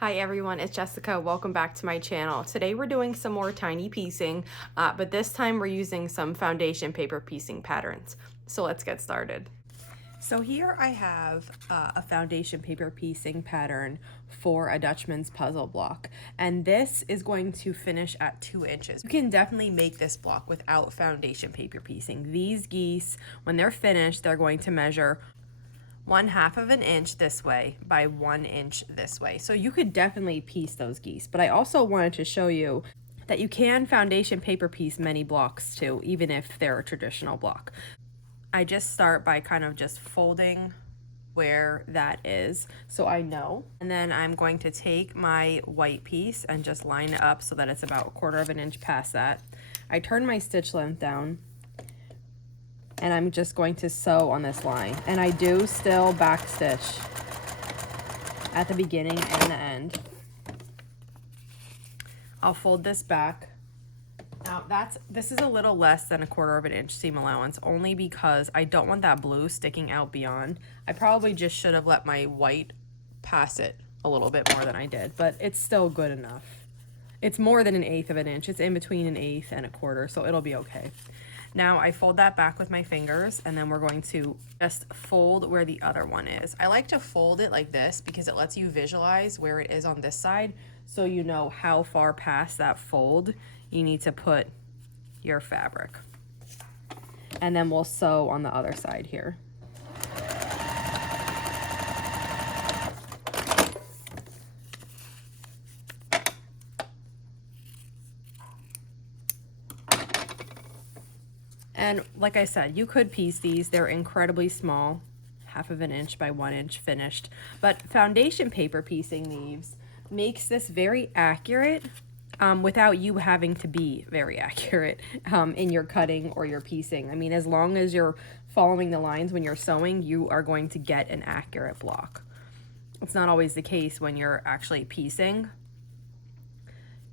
Hi everyone, it's Jessica. Welcome back to my channel. Today we're doing some more tiny piecing, but this time we're using some foundation paper piecing patterns. So let's get started. So here I have a foundation paper piecing pattern for a Dutchman's puzzle block, and this is going to finish at 2 inches. You can definitely make this block without foundation paper piecing. These geese, when they're finished, they're going to measure 1/2 of an inch this way by 1 inch this way. So you could definitely piece those geese, but I also wanted to show you that you can foundation paper piece many blocks too, even if they're a traditional block. I just start by kind of just folding where that is so I know, and then I'm going to take my white piece and just line it up so that it's about 1/4 of an inch past that. I turn my stitch length down and I'm just going to sew on this line, and I do still back stitch at the beginning and the end. I'll fold this back. Now this is a little less than 1/4 of an inch seam allowance, only because I don't want that blue sticking out beyond. I probably just should have let my white pass it a little bit more than I did, but it's still good enough. It's more than 1/8 of an inch. It's in between 1/8 and 1/4, so it'll be okay. Now I fold that back with my fingers, and then we're going to just fold where the other one is. I like to fold it like this because it lets you visualize where it is on this side, so you know how far past that fold you need to put your fabric. And then we'll sew on the other side here. And like I said, you could piece these. They're incredibly small, 1/2 of an inch by 1 inch finished. But foundation paper piecing these makes this very accurate without you having to be very accurate in your cutting or your piecing. I mean, as long as you're following the lines when you're sewing, you are going to get an accurate block. It's not always the case when you're actually piecing.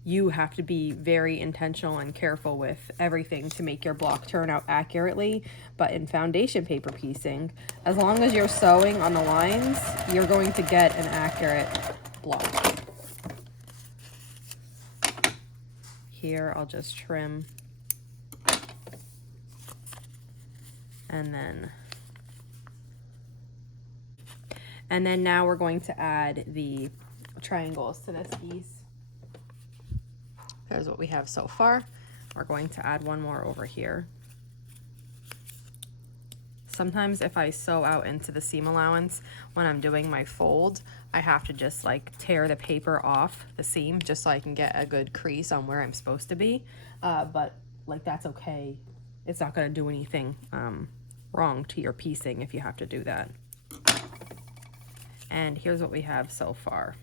You have to be very intentional and careful with everything to make your block turn out accurately. But in foundation paper piecing, as long as you're sewing on the lines, you're going to get an accurate block. Here, I'll just trim. And then now we're going to add the triangles to this piece. There's what we have so far. We're going to add one more over here. Sometimes if I sew out into the seam allowance when I'm doing my fold, I have to just like tear the paper off the seam just so I can get a good crease on where I'm supposed to be. But like that's okay. It's not gonna do anything wrong to your piecing if you have to do that. And here's what we have so far.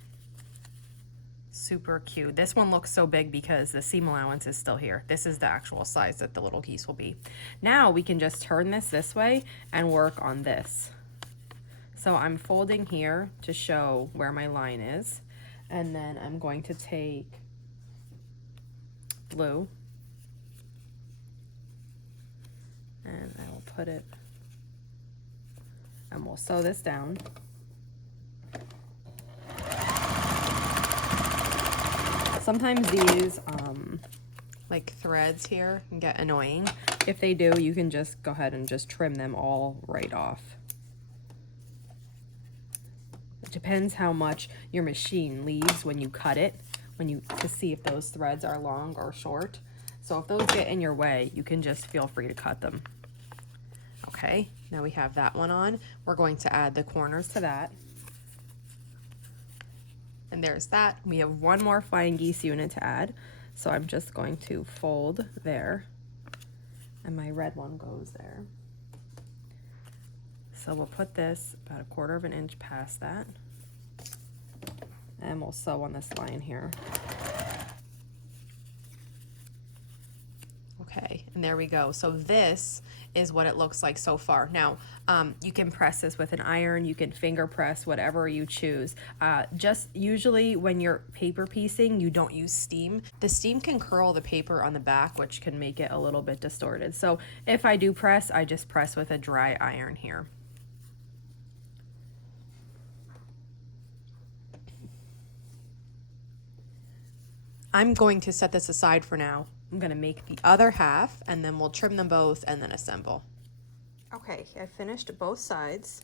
Super cute. This one looks so big because the seam allowance is still here. This is the actual size that the little geese will be. Now we can just turn this way and work on this. So I'm folding here to show where my line is, and then I'm going to take blue and I will put it, and we'll sew this down. Sometimes these like threads here can get annoying. If they do, you can just go ahead and just trim them all right off. It depends how much your machine leaves when you cut it, to see if those threads are long or short. So if those get in your way, you can just feel free to cut them. Okay, now we have that one on. We're going to add the corners to that. And there's that. We have one more flying geese unit to add. So I'm just going to fold there. And my red one goes there. So we'll put this about 1/4 of an inch past that. And we'll sew on this line here. Okay, and there we go. So this is what it looks like so far. Now, you can press this with an iron, you can finger press, whatever you choose. Just usually when you're paper piecing, you don't use steam. The steam can curl the paper on the back, which can make it a little bit distorted. So if I do press, I just press with a dry iron here. I'm going to set this aside for now. I'm going to make the other half and then we'll trim them both and then assemble. Okay, I finished both sides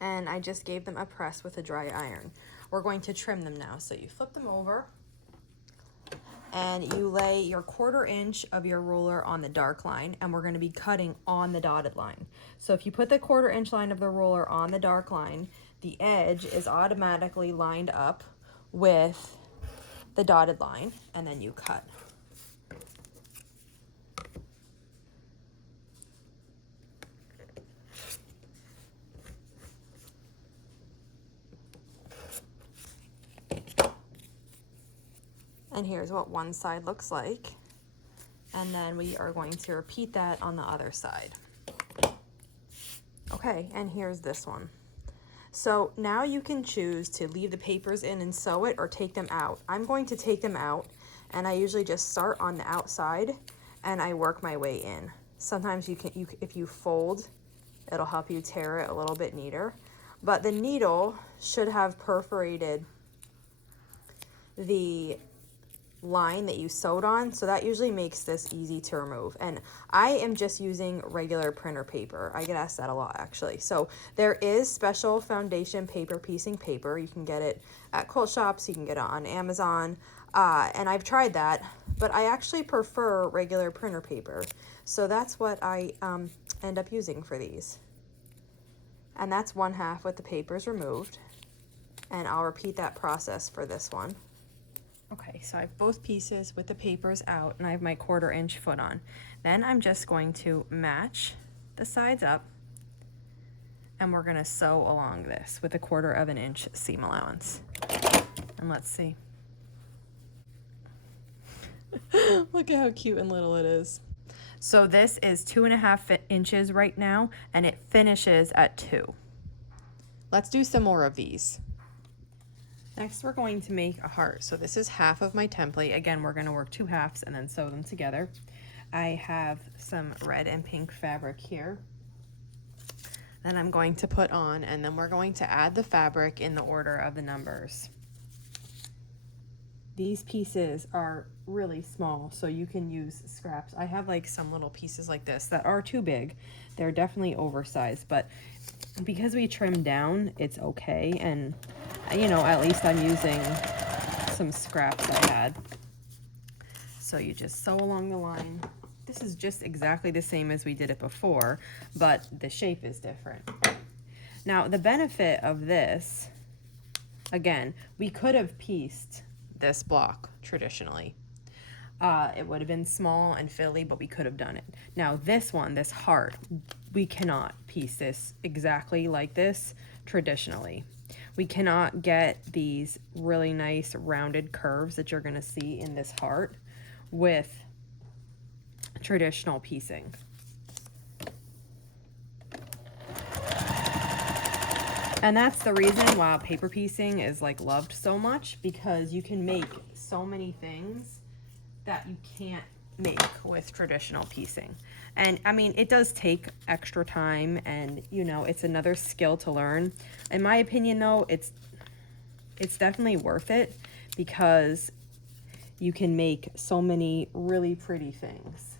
and I just gave them a press with a dry iron. We're going to trim them now. So you flip them over and you lay your 1/4 inch of your ruler on the dark line, and we're going to be cutting on the dotted line. So if you put the 1/4 inch line of the ruler on the dark line, the edge is automatically lined up with the dotted line, and then you cut. And here's what one side looks like. And then we are going to repeat that on the other side. Okay, and here's this one. So now you can choose to leave the papers in and sew it or take them out. I'm going to take them out, and I usually just start on the outside and I work my way in. Sometimes if you fold, it'll help you tear it a little bit neater. But the needle should have perforated the line that you sewed on, so that usually makes this easy to remove. And I am just using regular printer paper. I get asked that a lot, actually. So there is special foundation paper piecing paper. You can get it at quilt shops, you can get it on Amazon, and I've tried that, but I actually prefer regular printer paper. So that's what I end up using for these. And that's 1/2 with the papers removed, and I'll repeat that process for this one. Okay, so I have both pieces with the papers out, and I have my 1/4 inch foot on. Then I'm just going to match the sides up, and we're gonna sew along this with a 1/4 inch seam allowance. And let's see. Look at how cute and little it is. So this is 2.5 inches right now, and it finishes at 2. Let's do some more of these. Next, we're going to make a heart. So this is half of my template. Again, we're going to work 2 halves and then sew them together. I have some red and pink fabric here that I'm going to put on, and then we're going to add the fabric in the order of the numbers. These pieces are really small, so you can use scraps. I have like some little pieces like this that are too big. They're definitely oversized, but because we trimmed down, it's okay. And you know, at least I'm using some scraps I had. So you just sew along the line. This is just exactly the same as we did it before, but the shape is different. Now, the benefit of this, again, we could have pieced this block traditionally. It would have been small and fiddly, but we could have done it. Now, this one, this heart, we cannot piece this exactly like this traditionally. We cannot get these really nice rounded curves that you're going to see in this heart with traditional piecing. And that's the reason why paper piecing is like loved so much, because you can make so many things that you can't make with traditional piecing. And I mean, it does take extra time, and you know, it's another skill to learn. In my opinion though, it's definitely worth it, because you can make so many really pretty things.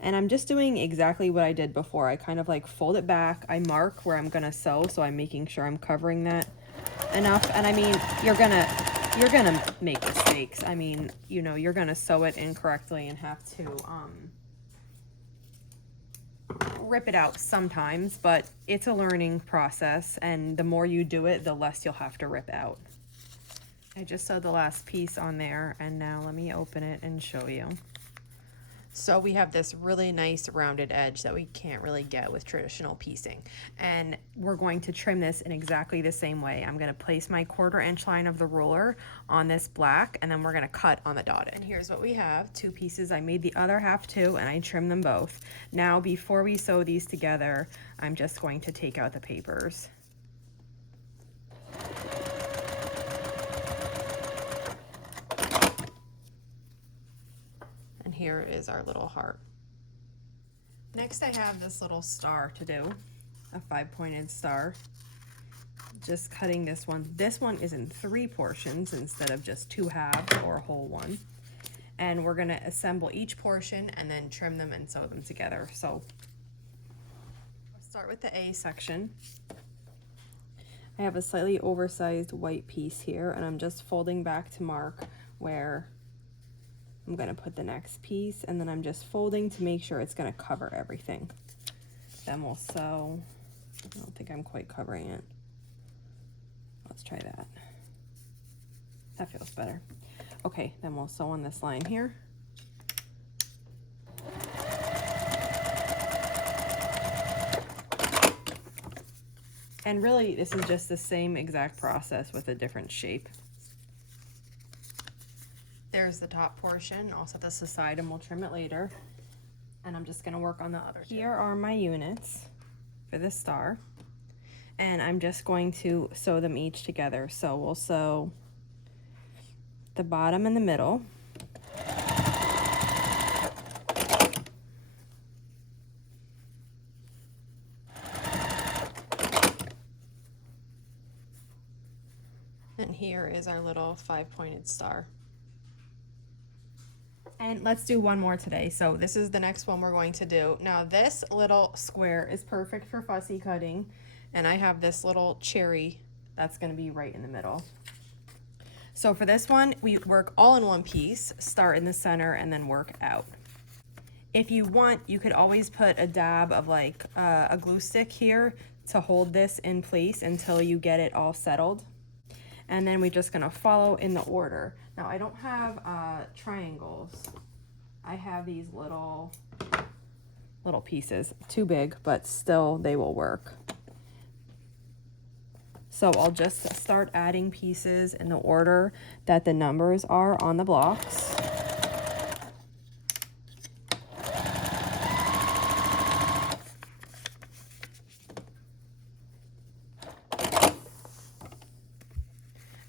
And I'm just doing exactly what I did before. I kind of like fold it back, I mark where I'm gonna sew, so I'm making sure I'm covering that enough. And I mean, you're gonna make mistakes. I mean, you know, you're gonna sew it incorrectly and have to rip it out sometimes, but it's a learning process, and the more you do it, the less you'll have to rip out. I just sewed the last piece on there, and now let me open it and show you. So we have this really nice rounded edge that we can't really get with traditional piecing. And we're going to trim this in exactly the same way. I'm gonna place my 1/4 inch line of the ruler on this black, and then we're gonna cut on the dotted. And here's what we have, 2 pieces. I made the other half too, and I trimmed them both. Now, before we sew these together, I'm just going to take out the papers. Here is our little heart. Next, I have this little star to do, a 5-pointed star. just cutting this one. This one is in 3 portions instead of just 2 halves or a whole one. And we're gonna assemble each portion and then trim them and sew them together. So let's start with the A section. I have a slightly oversized white piece here, and I'm just folding back to mark where I'm gonna put the next piece, and then I'm just folding to make sure it's gonna cover everything. Then we'll sew. I don't think I'm quite covering it. Let's try that. That feels better. Okay, then we'll sew on this line here. And really, this is just the same exact process with a different shape. There's the top portion. I'll set this aside and we'll trim it later. And I'm just gonna work on the other. Here are my units for this star. And I'm just going to sew them each together. So we'll sew the bottom and the middle. And here is our little 5-pointed star. And let's do one more today. So this is the next one we're going to do. Now this little square is perfect for fussy cutting. And I have this little cherry that's gonna be right in the middle. So for this one, we work all in one piece, start in the center and then work out. If you want, you could always put a dab of like a glue stick here to hold this in place until you get it all settled. And then we're just gonna follow in the order. Now I don't have triangles. I have these little pieces, too big, but still they will work. So I'll just start adding pieces in the order that the numbers are on the blocks.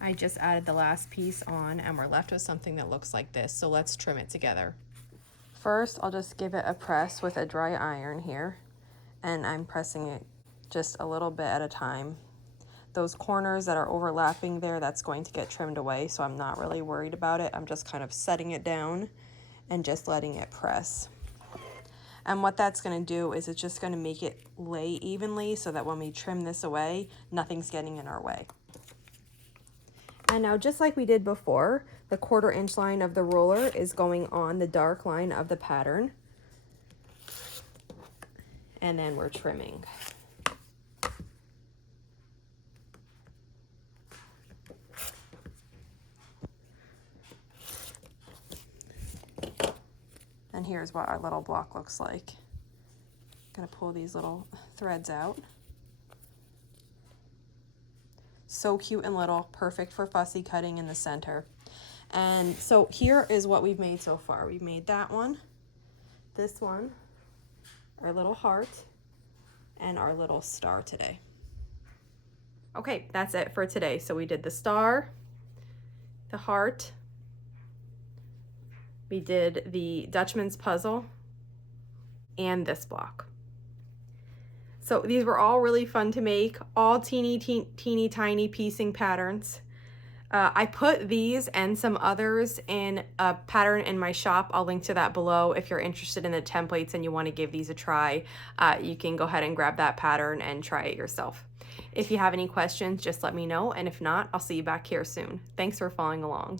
I just added the last piece on and we're left with something that looks like this. So let's trim it together. First, I'll just give it a press with a dry iron here, and I'm pressing it just a little bit at a time. Those corners that are overlapping there, that's going to get trimmed away, so I'm not really worried about it. I'm just kind of setting it down and just letting it press. And what that's gonna do is it's just gonna make it lay evenly so that when we trim this away, nothing's getting in our way. And now, just like we did before, the 1/4 inch line of the ruler is going on the dark line of the pattern. And then we're trimming. And here's what our little block looks like. Gonna pull these little threads out. So cute and little, perfect for fussy cutting in the center. And so here is what we've made so far. We've made that one, this one, our little heart, and our little star today. Okay, that's it for today. So we did the star, the heart, we did the Dutchman's puzzle, and this block. So these were all really fun to make, all teeny tiny piecing patterns. I put these and some others in a pattern in my shop. I'll link to that below. If you're interested in the templates and you want to give these a try, you can go ahead and grab that pattern and try it yourself. If you have any questions, just let me know. And if not, I'll see you back here soon. Thanks for following along.